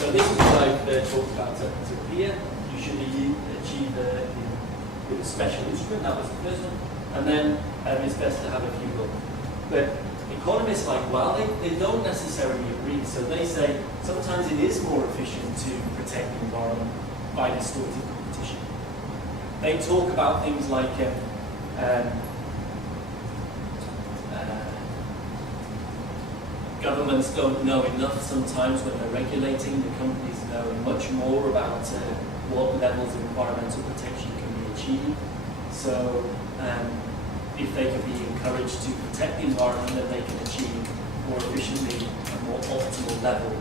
So this is what I've talked about. So here, you should achieve with a special instrument. That was the first one. And then it's best to have a few goals. But economists like, well, they don't necessarily agree. So they say sometimes it is more efficient to protect the environment by distorting competition. They talk about things like governments don't know enough sometimes when they're regulating. The companies know much more about what levels of environmental protection can be achieved. So if they could be encouraged to protect the environment, then they can achieve more efficiently a more optimal level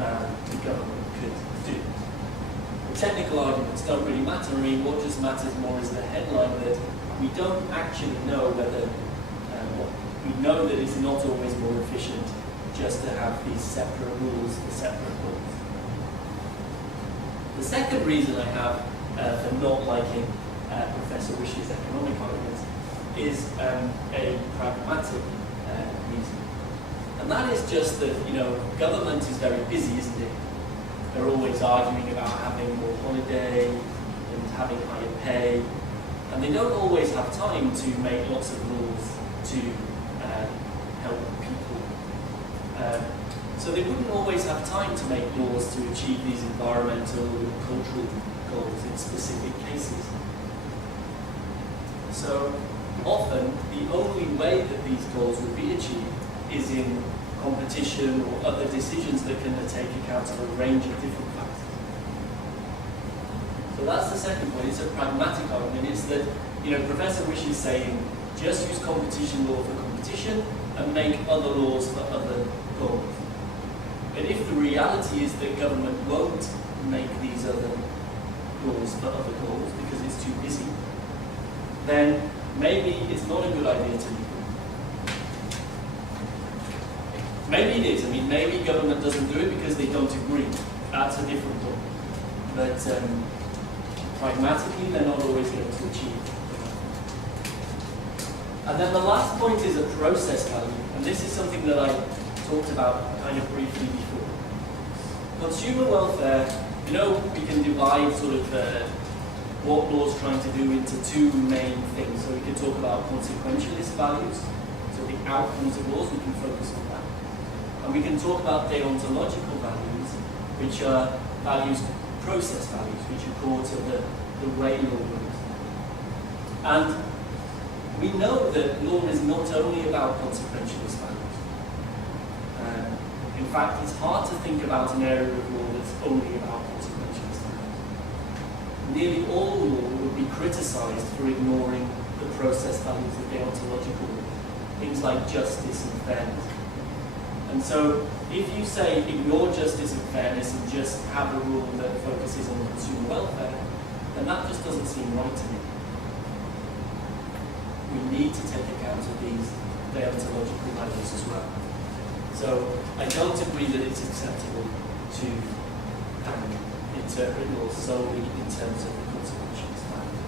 than the government could do. The technical arguments don't really matter. I mean, what just matters more is the headline that we don't actually know whether, we know that it's not always more efficient just to have these separate rules for separate goals. The second reason I have for not liking Professor Wish's economic arguments is a pragmatic reason. And that is just that, government is very busy, isn't it? They're always arguing about having more holiday and having higher pay. And they don't always have time to make lots of rules to help people. So they wouldn't always have time to make laws to achieve these environmental and cultural goals in specific cases. So often, the only way that these goals would be achieved is in competition or other decisions that can take account of a range of different factors. So that's the second point. It's a pragmatic argument. It's that, Professor Wish is saying, just use competition law for competition and make other laws for other goals. But if the reality is that government won't make these other laws for other goals because it's too busy, then maybe it's not a good idea to leave them. Maybe it is. I mean, maybe government doesn't do it because they don't agree. That's a different thought. But pragmatically, they're not always going to achieve. And then the last point is a process value. And this is something that I talked about kind of briefly before. Consumer welfare, we can divide sort of what law's trying to do into two main things. So we can talk about consequentialist values, so the outcomes of laws, we can focus on that. And we can talk about deontological values, which are process values, which are core to the way law works. And we know that law is not only about consequentialist values. In fact, it's hard to think about an area of law that's only about consequentialist values. Nearly all law would be criticized for ignoring the process values, the deontological law, things like justice and fairness. And so, if you say ignore justice and fairness and just have a rule that focuses on consumer welfare, then that just doesn't seem right to me. We need to take account of these deontological values as well. So I don't agree that it's acceptable to interpret laws solely in terms of the consequentialist value.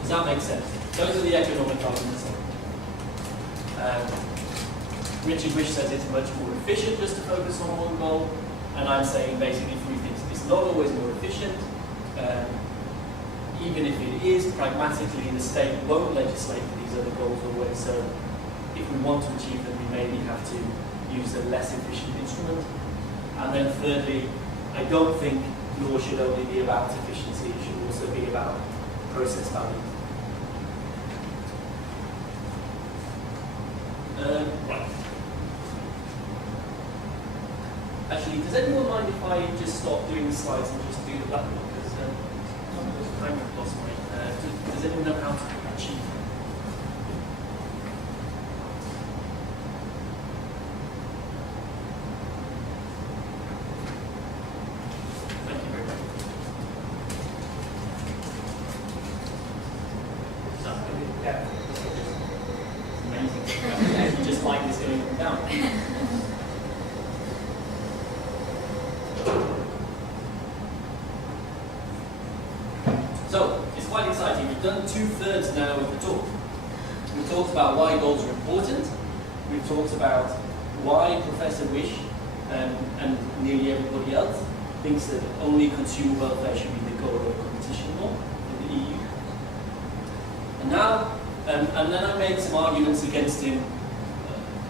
Does that make sense? Those are the economic arguments. Richard Wish says it's much more efficient just to focus on one goal, and I'm saying basically three things. It's not always more efficient. Even if it is, pragmatically, the state won't legislate for these other goals always. So if we want to achieve them, we maybe have to use a less efficient instrument. And then thirdly, I don't think law should only be about efficiency. It should also be about process value. Right. Actually, does anyone mind if I just stop doing the slides and just do the black one? Because I've lost my. Does anyone know how to achieve that? Thank you very much. Yeah. It's amazing. Just like this going up and down. So, it's quite exciting. We've done 2/3 now of the talk. We've talked about why goals are important. We've talked about why Professor Wish and nearly everybody else thinks that only consumer welfare should be the goal of competition law in the EU. And now, and then I made some arguments against him,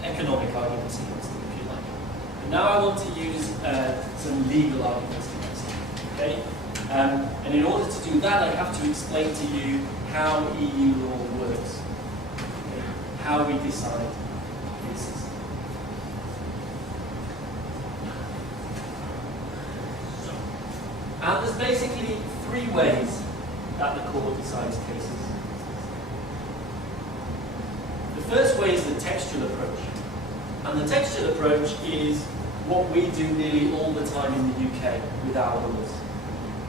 economic arguments against him, if you like. And now I want to use some legal arguments against him. Okay? And in order to do that, I have to explain to you how EU law works, okay? How we decide cases. And there's basically three ways that the court decides cases. The first way is the textual approach. And the textual approach is what we do nearly all the time in the UK with our laws.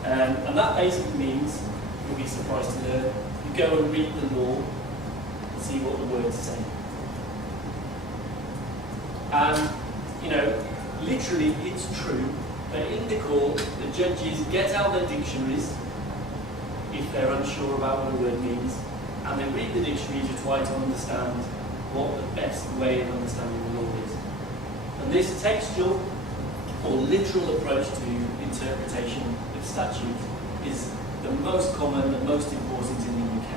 And that basically means, you'll be surprised to learn, you go and read the law and see what the words say. And, you know, literally it's true that in the court, the judges get out their dictionaries if they're unsure about what a word means, and they read the dictionary to try to understand what the best way of understanding the law is. And this textual or literal approach to interpretation of statute is the most common and most important in the UK.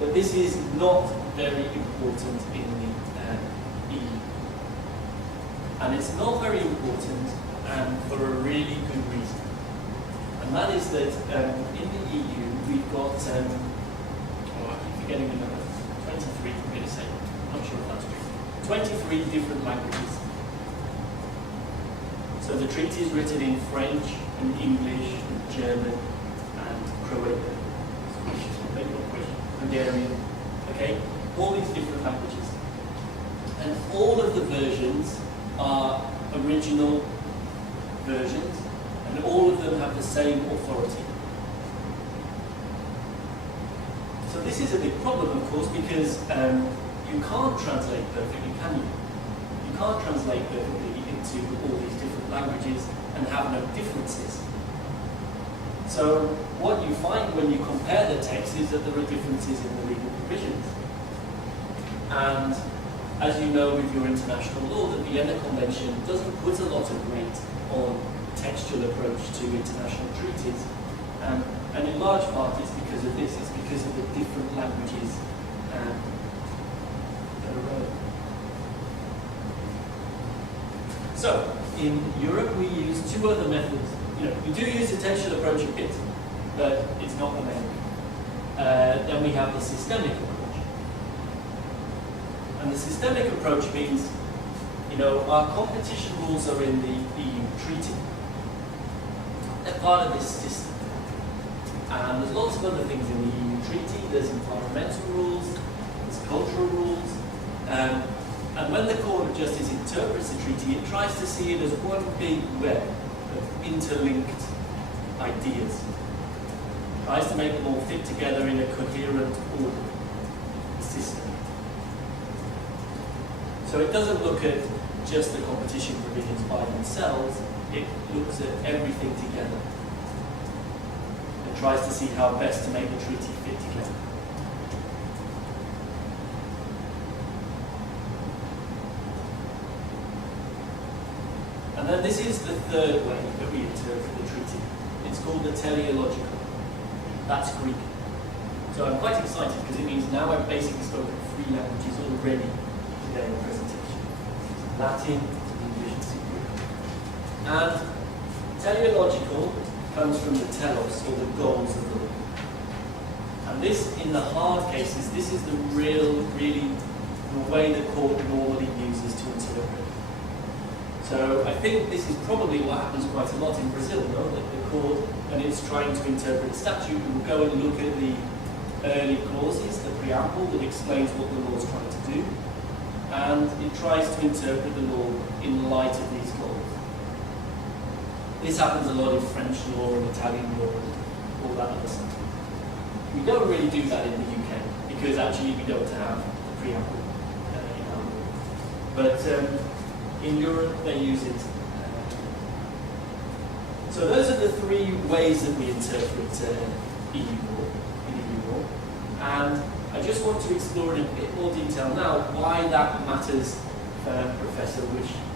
But this is not very important in the EU. And it's not very important for a really good reason. And that is that in the EU we've got, I keep forgetting the number, 23, I'm going to say, I'm not sure if that's true, 23 different languages. So the treaty is written in French and English and German and Croatian, Hungarian, okay? All these different languages. And all of the versions are original versions, and all of them have the same authority. So this is a big problem, of course, because you can't translate perfectly, can you? You can't translate perfectly into all these different languages and have no differences. So what you find when you compare the texts is that there are differences in the legal provisions. And as you know with your international law, the Vienna Convention doesn't put a lot of weight on textual approach to international treaties. And in large part it's because of this, it's because of the different languages that are relevant. So, in Europe we use two other methods. You know, we do use the textual approach a bit, but it's not the main. Then we have the systemic approach. And the systemic approach means, you know, our competition rules are in the EU treaty. They're part of this system. And there's lots of other things in the EU treaty. There's environmental rules, there's cultural rules. And when the Court of Justice interprets the treaty, it tries to see it as one big web of interlinked ideas. It tries to make them all fit together in a coherent order, system. So it doesn't look at just the competition provisions by themselves, it looks at everything together and tries to see how best to make the treaty fit together. And then this is the third way that we interpret the treaty. It's called the teleological. That's Greek. So I'm quite excited because it means now I've basically spoken 3 languages already today in the presentation. Latin, English, and Cypriot. And teleological comes from the telos, or the goals of the law. And this, in the hard cases, this is the really the way the court normally uses to interpret. So I think this is probably what happens quite a lot in Brazil, no? That the court, when it's trying to interpret statute, will go and look at the early clauses, the preamble that explains what the law is trying to do, and it tries to interpret the law in light of these goals. This happens a lot in French law and Italian law and all that other stuff. We don't really do that in the UK, because actually we don't have the preamble in our law. But in Europe, they use it. So those are the 3 ways that we interpret EU law, in EU law. And I just want to explore in a bit more detail now why that matters for Professor Wish.